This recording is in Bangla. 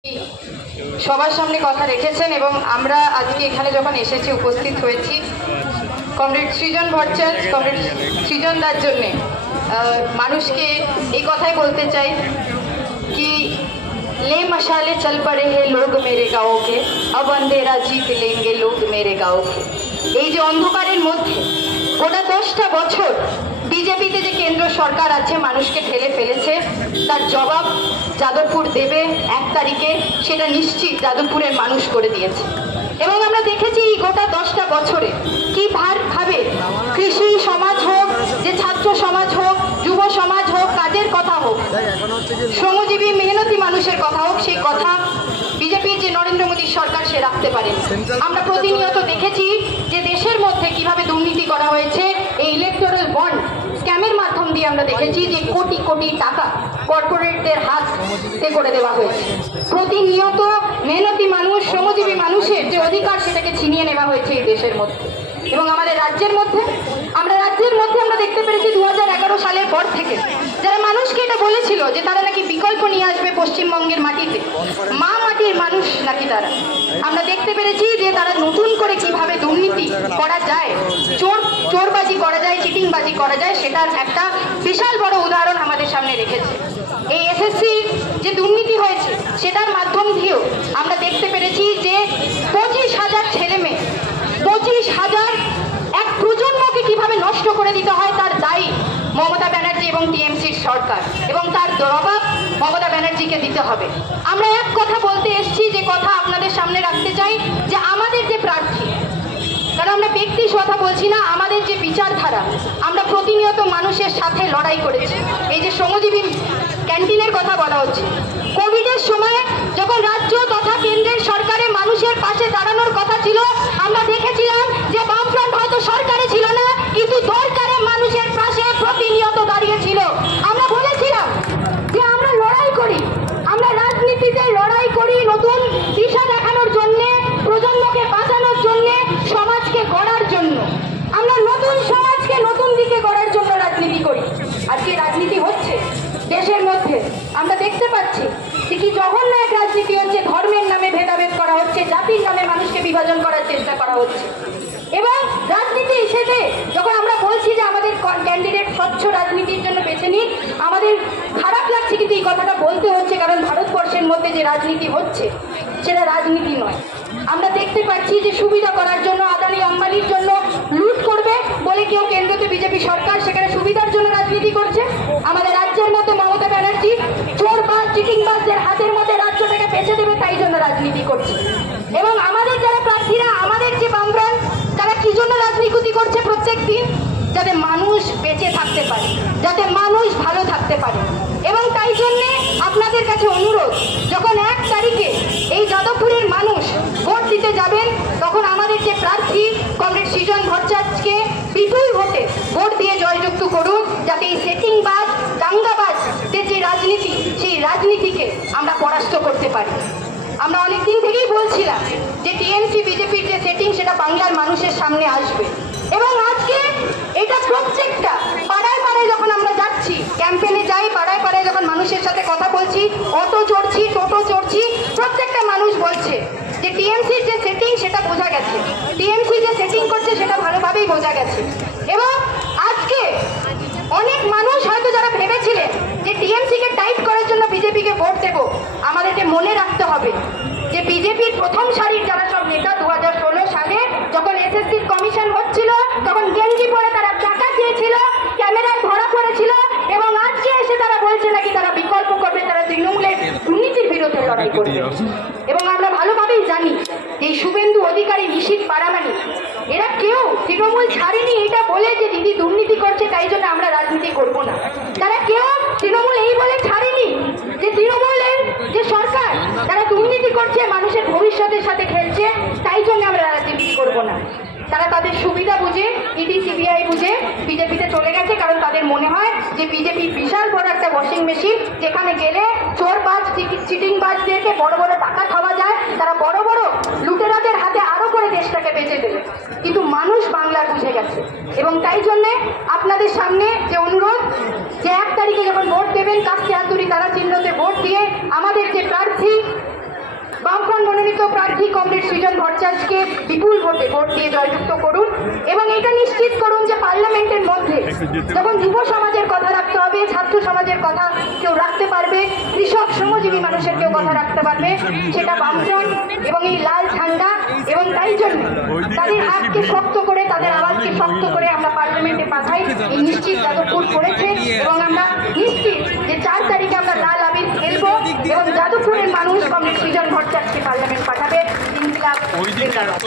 সবার সামনে কথা রেখেছেন এবং আমরা আজকে এখানে যখন এসেছি উপস্থিত হয়েছি কমরেড সৃজন ভট্টাচার্য কমরেড সৃজন দার জন্য মানুষকে এই কথাই বলতে চাই कि ले मशाले चल पड़े हैं लोग मेरे गाँव के अब अंधेरा जीत लेंगे लोग मेरे गाँव के এই যে অন্ধকারের মধ্যে গোটা 10টা বছর বিজেপিতে যে কেন্দ্র সরকার আছে মানুষকে ঠেলে ফেলেছে তার জবাব যাদবপুর দেবে 1 তারিখে সেটা নিশ্চিত যাদবপুরের মানুষ করে দিয়েছে এবং আমরা দেখেছি এই গোটা 10টা বছরে কি ভাবে কৃষি সমাজ হোক যে ছাত্র সমাজ হোক যুব সমাজ হোক কাজের কথা হোক শ্রমজীবী মেহনতি মানুষের কথা হোক সেই কথা বিজেপির যে নরেন্দ্র মোদী সরকার সে রাখতে পারেন। আমরা প্রতিনিয়ত দেখেছি যে দেশের মধ্যে কিভাবে দুর্নীতি করা হয়েছে এই ইলেকটোরাল বন্ড স্ক্যামের মাধ্যম দিয়ে আমরা দেখেছি যে কোটি কোটি টাকা কর্পোরেটদের হাতে করে দেওয়া হয়েছে। প্রতিনিয়ত মেহনতি মানুষ শ্রমজীবী মানুষের যে অধিকার সেটাকে ছিনিয়ে নেওয়া হয়েছে এই দেশের মধ্যে এবং আমাদের রাজ্যের মধ্যে আমরা দেখতে পেরেছি 2011 সালের পর থেকে যারা মানুষকে এটা বলেছিল যে তারা নাকি বিকল্প নিয়ে আসবে পশ্চিমবঙ্গের মাটিতে মা মাটির মানুষ নাকি তারা আমরা দেখতে পেরেছি যে তারা নতুন করে কিভাবে দুর্নীতি করা যায় চোরবাজি করা যায় চিটিংবাজি করা যায় সেটার একটা বিশাল বড় উদাহরণ আমাদের সামনে রেখেছে। এই এসএসসি যে দুর্নীতি হয়েছে সেটার মাধ্যম দিয়েও আমরা দেখতে পেরেছি যে 25,000 ছেলে মেয়ে 25,000 এক প্রজন্মকে কিভাবে নষ্ট করে দিতে হয় তার দায়ী মমতা ব্যানার্জি এবং টিএমসির সরকার এবং তার জবাব মমতা ব্যানার্জিকে দিতে হবে। আমরা এক কথা বলতে এসেছি যে কথা আপনাদের সামনে রাখতে চাই যে আমাদের যে প্রার্থী কারণ আমরা ব্যক্তি কথা বলছি না আমাদের যে বিচারধারা আমরা প্রতিনিয়ত মানুষের সাথে লড়াই করেছি। এই যে শ্রমজীবী ক্যান্টিনের কথা বলা হচ্ছে কোভিডের সময় যখন রাজ্য তথা কেন্দ্রের সরকারে মানুষের পাশে দাঁড়ানোর কথা ছিল আমরা দেখেছিলাম যে বামফ্রন্ট হয়তো সরকারে ছিল না কিন্তু দরকারে মানুষের পাশে প্রতিনিয়ত দাঁড়িয়েছিল। আমরা বলেছিলাম যে আমরা লড়াই করি আমরা রাজনীতিতে লড়াই করি নতুন দিশা দেখানোর জন্য প্রজন্মকে বাঁচানোর জন্য সমাজকে গড়ার জন্য আমরা নতুন সমাজকে নতুন দিকে গড়ার জন্য রাজনীতি করি। আজকে রাজনীতি হচ্ছে দেশের মধ্যে আমরা দেখতে পাচ্ছি যে কি জঘন্য এক রাজনীতি হচ্ছে ধর্মের নামে ভেদাভেদ করা হচ্ছে জাতির নামে মানুষকে বিভাজন করার চেষ্টা করা হচ্ছে এবং রাজনীতি হিসেবে যখন আমরা বলছি যে আমাদের ক্যান্ডিডেট স্বচ্ছ রাজনীতির জন্য বেছে নিন আমাদের খারাপ লাগছে কিন্তু এই কথাটা বলতে হচ্ছে কারণ ভারতবর্ষের মধ্যে যে রাজনীতি হচ্ছে সেটা রাজনীতি নয়। আমরা দেখতে পাচ্ছি যে সুবিধা করার জন্য আদানি আম্বানির জন্য লুট করবে বলে কেউ কেন্দ্রতে বিজেপি সরকার সেখানে সুবিধার জন্য রাজনীতি করছে। আমাদের রাজ্যের মধ্যে মমতা ব্যানার্জি চোরবাজ চিটিংবাজদের হাতের মধ্যে রাজ্যটাকে বেছে দেবে তাই জন্য রাজনীতি করছে এবং আমাদের যারা প্রার্থীরা আমাদের যে বামফ্রন্ট তারা কি জন্য রাজনীতি করছে প্রত্যেক দিন যাতে মানুষ বেঁচে থাকতে পারে যাতে মানুষ ভালো থাকতে পারে এবং তাই জন্যে আপনাদের কাছে অনুরোধ যখন 1 তারিখে এই যাদবপুরের মানুষ ভোট দিতে যাবেন তখন আমাদের যে প্রার্থী কমরেড সৃজন ভট্টাচার্যকে বিপুল ভোটে ভোট দিয়ে জয়যুক্ত করুন যাতে এই সেটিংবাজ দাঙ্গাবাজদের যে রাজনীতি সেই রাজনীতিকে আমরা পরাস্ত করতে পারি। আমরা অনেকদিন থেকেই বলছিলাম যে টিএমসি বিজেপির যে সেটিং সেটা বাংলার মানুষের সামনে আসবে এবং আজকে এটা প্রত্যেকটা পাড়ায় পাড়ায় যখন আমরা যাচ্ছি ক্যাম্পেনে যাই পাড়ায় পাড়ায় যখন মানুষের সাথে কথা বলছি অটো চড়ছি টোটো চড়ছি প্রত্যেকটা মানুষ বলছে যে টিএমসির যে সেটিং সেটা বোঝা গেছে টিএমসি যে সেটিং করছে সেটা ভালোভাবেই বোঝা গেছে এবং আজকে অনেক মানুষ হয়তো যারা ভেবেছিলেন যে টিএমসিকে টাইট করার জন্য বিজেপিকে ভোট দেব আমাদেরকে মনে রাখতে হবে যে বিজেপির প্রথম সারির যারা সব নেতা 2016 সালে যখন এসএসসির কমিশন হচ্ছিল তখন গেঞ্জি পরে তারা টাকা চেয়েছিল ক্যামেরায় ধরা পড়েছিল এবং আজকে এসে তারা বলছে নাকি তারা বিকল্প করবে তারা তৃণমূলের দুর্নীতির বিরুদ্ধে লড়াই করবে এবং আমরা ভালোভাবেই জানি এই শুভেন্দু অধিকারী নিশীথ পারামানিক এরা কেউ তৃণমূল ছাড়েনি এটা বলে যে দিদি দুর্নীতি করছে তাই জন্য আমরা রাজনীতি করব না তারা কেউ তৃণমূল এই বলে ছাড়েনি যে তৃণমূলের যে সরকার তারা দুর্নীতি করছে মানুষের ভবিষ্যতের সাথে খেলছে তাই জন্য আমরা রাজনীতি করব না। তারা তাদের সুবিধা বুঝে ইডি সিবিআই বুঝে বিজেপিতে চলে গেছে কারণ তাদের মনে হয় যে বিজেপি বিশাল বড় একটা ওয়াশিং মেশিন যেখানে গেলে চোরবাজ চিটিংবাজদেরকে বড় বড় টাকা খাওয়া যায় তারা বড় বড় লুটেরাদের হাতে আরো করে দেশটাকে বেঁচে দেবে কিন্তু মানুষ বাংলা বুঝে গেছে এবং তাই জন্যে আপনাদের সামনে যে অনুরোধ যে 1 তারিখে যখন ভোট দেবেন কাস্তে হাতুড়ি তারা চিহ্নতে ভোট দিয়ে আমাদের যে প্রার্থী সৃজন ভট্টাচার্যকে বিপুল ভোটে ভোট দিয়ে জয়যুক্ত করুন এবং এটা নিশ্চিত করুন যে পার্লামেন্টের মধ্যে যখন যুব সমাজের কথা রাখতে হবে, ছাত্র সমাজের কথা কেউ রাখতে পারবে, কৃষক শ্রমজীবী মানুষের কেউ কথা রাখতে পারবে, সেটা বামফ্রন্ট এবং এই লাল ঝান্ডা। এবং তাই জন্য তাদের হাতকে শক্ত করে, তাদের আওয়াজকে শক্ত করে আমরা পার্লামেন্টে পাঠাই। এই নিশ্চিত যাদবপুর করেছে এবং আমরা নিশ্চিত যে 4 তারিখে আমরা লাল আবির খেলবো এবং যাদবপুরের মানুষ কমরেড সৃজন ভট্টাচার্যকে পার্লামেন্ট পাঠাবে। ইনকিলাব জিন্দাবাদ।